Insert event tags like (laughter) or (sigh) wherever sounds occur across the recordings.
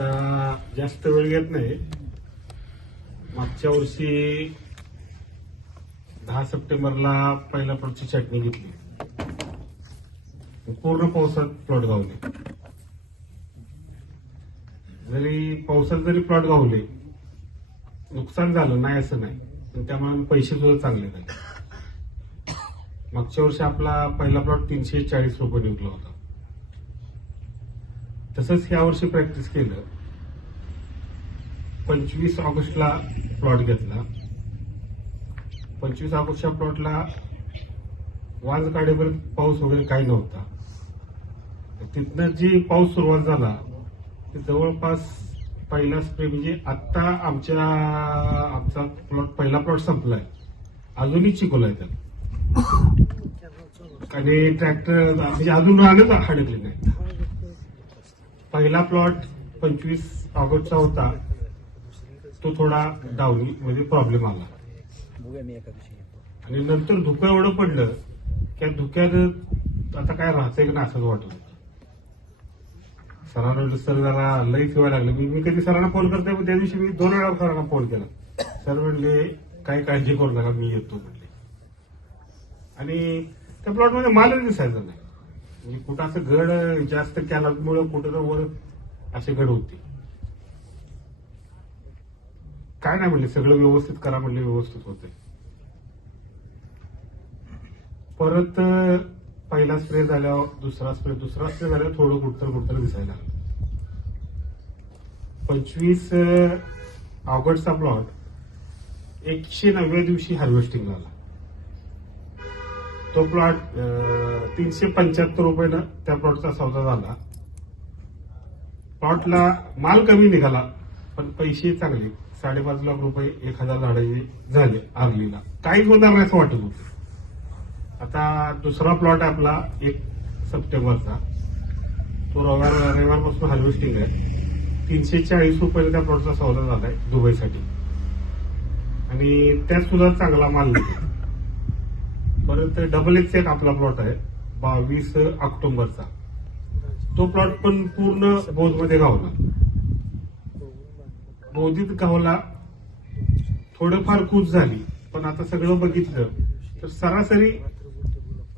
आता जास्त वेळ घेत नाही. मागच्या वर्षी दहा सप्टेंबरला पहिल्या प्लॉटची चटणी घेतली. पूर्ण पावसात प्लॉट गावले. जरी पावसात जरी प्लॉट गावले नुकसान झालं नाही असं नाही. पण त्यामुळे पैसे सुद्धा चांगले नाही. मागच्या वर्षी आपला पहिला प्लॉट तीनशे चाळीस रुपये निघला होता. तसंच या वर्षी प्रॅक्टिस केलं. पंचवीस ऑगस्टला प्लॉट घेतला. पंचवीस ऑगस्टच्या प्लॉटला वाज काढेपर्यंत पाऊस वगैरे काही नव्हता. तिथनं जी पाऊस सुरुवात झाला ते जवळपास पहिला स्प्रे म्हणजे आत्ता आमच्या आमचा प्लॉट पहिला प्लॉट संपलाय. अजूनही चिकोला आहे त्याला. (coughs) आणि ट्रॅक्टर म्हणजे अजून राहणंच अडकले नाही पहिला प्लॉट पंचवीस ऑगस्टचा होता. तो थोडा डाऊनी म्हणजे प्रॉब्लेम आला. आणि नंतर धुकं एवढं पडलं की धुक्यात आता काय राहतंय का नाही असंच वाटत होतं. सरांना सर जरा लई ठेवायला लागलं. मी मी कधी सरांना फोन करते त्या दिवशी मी दोन वेळा सरांना फोन केला. सर म्हणले काही काळजी करू नका मी येतो म्हणले. आणि त्या प्लॉटमध्ये मालच दिसायचा नाही. म्हणजे कुठं असं घड जास्त कॅलॉटमुळे कुठं वर असे घड होते. काय नाही म्हणले सगळं व्यवस्थित करा म्हणले व्यवस्थित होते परत पहिला स्प्रे झाल्यावर दुसरा स्प्रे दुसरा स्प्रे झाल्यावर थोडं कुठतर कुठतर दिसायला लागलं. पंचवीस अं, ऑगस्टचा प्लॉट एकशे नवव्या दिवशी हार्वेस्टिंग झाला. तो प्लॉट तीनशे पंच्याहत्तर रुपयानं त्या प्लॉटचा सौदा झाला. प्लॉटला माल कमी निघाला पण पैसे चांगले. साडेपाच लाख रुपये एक हजार झाडाचे झाले आर्लीला. काहीच होणार नाही असं वाटत होतं. आता दुसरा प्लॉट आपला एक सप्टेंबरचा. तो रविवार रविवारपासून हार्वेस्टिंग आहे. तीनशे चाळीस रुपये त्या प्लॉटचा सौदा झालाय दुबईसाठी. आणि त्यात सुद्धा चांगला माल निघाला. परत डबल एक्स एक आपला प्लॉट आहे बावीस ऑक्टोबरचा. तो प्लॉट पण पूर्ण बोधमध्ये गावला. बोधीत गावला थोडंफार कूच झाली पण आता सगळं बघितलं तर सरासरी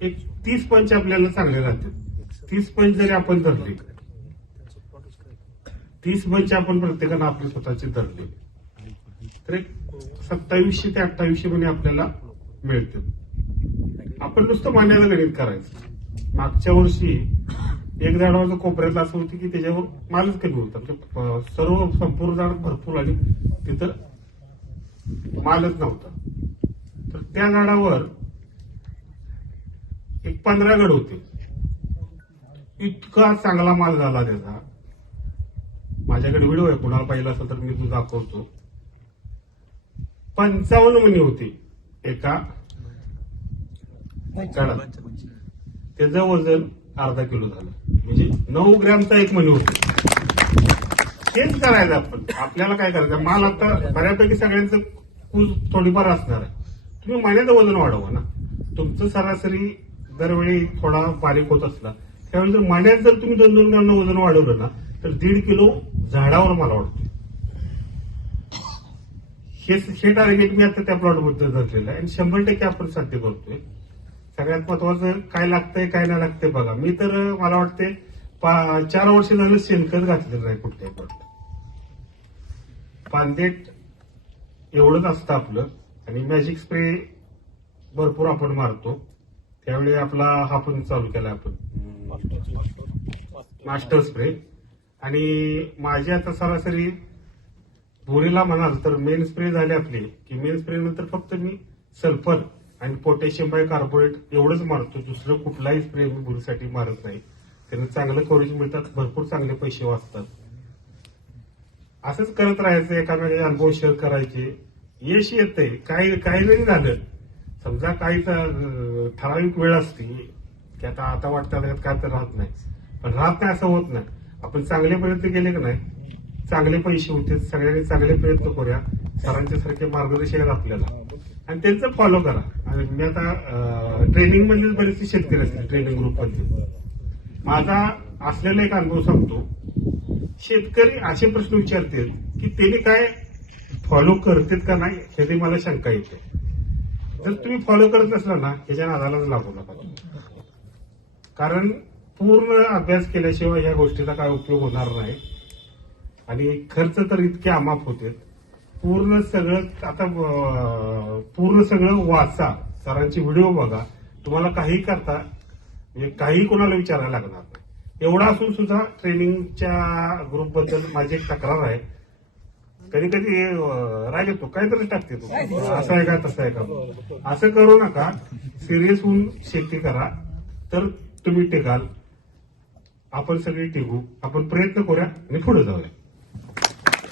एक तीस पंच आपल्याला चांगले राहतील. तीस पंच जरी आपण धरले तीस पंच आपण प्रत्येकानं आपले स्वतःचे धरले तर एक सत्तावीसशे ते अठ्ठावीसशे मध्ये आपल्याला मिळतील. आपण नुसतं मान्याचं गणित करायचं. मागच्या वर्षी एक झाडावर कोपऱ्यातलं असं होतं की त्याच्यावर मालच कमी होता म्हणजे, सर्व संपूर्ण झाड भरपूर आणि तिथं मालच नव्हता. तर त्या झाडावर एक पंधरा गड होते. इतका चांगला माल झाला त्याचा. माझ्याकडे व्हिडिओ आहे कुणाला पाहिला असेल तर मी तो दाखवतो. पंचावन्न मणी होती एका झाडात त्याचं वजन अर्धा किलो झालं. म्हणजे नऊ ग्रॅमचा एक मणी होतो. तेच करायचं आपण. आपल्याला काय करायचं? माल आता बऱ्यापैकी सगळ्यांचं कूज थोडीफार असणार आहे. तुम्ही महिन्याचं वजन वाढवा ना. तुमचं सरासरी दरवेळी थोडा बारीक होत असला. त्यावेळी जर महिन्यात जर तुम्ही दोन दोन ग्रॅम वजन वाढवलं ना तर दीड किलो झाडावर मला वाटतं हे हे टार्गेट मी आता त्या प्लॉटबद्दल धरलेलं आहे. आणि शंभर टक्के आपण साध्य करतोय. सगळ्यात महत्वाचं काय लागतंय काय नाही लागतंय बघा. मी तर मला वाटते पा- चार वर्ष झालं शेणखत घातलेलं नाही कुठल्याही पण पानदेट एवढंच असतं आपलं. आणि मॅजिक स्प्रे भरपूर आपण मारतो. त्यावेळी आपला हा पण चालू केला आपण. मास्टर स्प्रे आणि माझी आता सरासरी बोरीला म्हणाल तर मेन स्प्रे झाले आपले. की मेन स्प्रे नंतर फक्त मी सल्फर आणि पोटॅशियम बाय कार्बोरेट एवढंच मारतो दुसरं कुठलाही स्प्रे मी मारत नाही. त्यानं चांगलं कव्हरेज मिळतात भरपूर चांगले पैसे वाचतात. असंच करत राहायचं एकामेकाचे अनुभव शेअर करायचे. यश येतंय. काही काही नाही झालं. समजा काही ठराविक वेळ असते की आता आता वाटतं त्यात काय तर राहत नाही. पण राहत नाही असं होत नाही. आपण चांगले प्रयत्न केले की नाही? चांगले पैसे होते. सगळ्यांनी चांगले प्रयत्न करूया. सरांच्या सारखे मार्गदर्शक आपल्याला. आणि त्यांचं फॉलो करा. आणि मी आता ट्रेनिंग मधले बरेचसे शेतकरी असतील ट्रेनिंग ग्रुपमध्ये. माझा असलेला एक अनुभव सांगतो. शेतकरी असे प्रश्न विचारतील की त्यांनी काय फॉलो करतात का नाही ह्याची मला शंका येते. जर तुम्ही फॉलो करत नसला ना ह्याच्या नादालाच लागू नका. कारण पूर्ण अभ्यास केल्याशिवाय या गोष्टीचा काय उपयोग होणार नाही. आणि खर्च तर इतके अमाप होते पूर्ण सगळं आता पूर्ण सगळं वाचा. सरांची व्हिडिओ बघा. तुम्हाला काही करता म्हणजे काही कोणाला विचारायला लागणार नाही. एवढा असून सुद्धा ट्रेनिंगच्या ग्रुपबद्दल माझी एक तक्रार आहे. कधी कधी राग येतो. काहीतरी टाकते तू. असं आहे का तसं आहे का? असं करू नका. सिरियस होऊन शेती करा. तर तुम्ही टिकाल. आपण सगळी टिकू. आपण प्रयत्न करूया आणि पुढे जाऊया.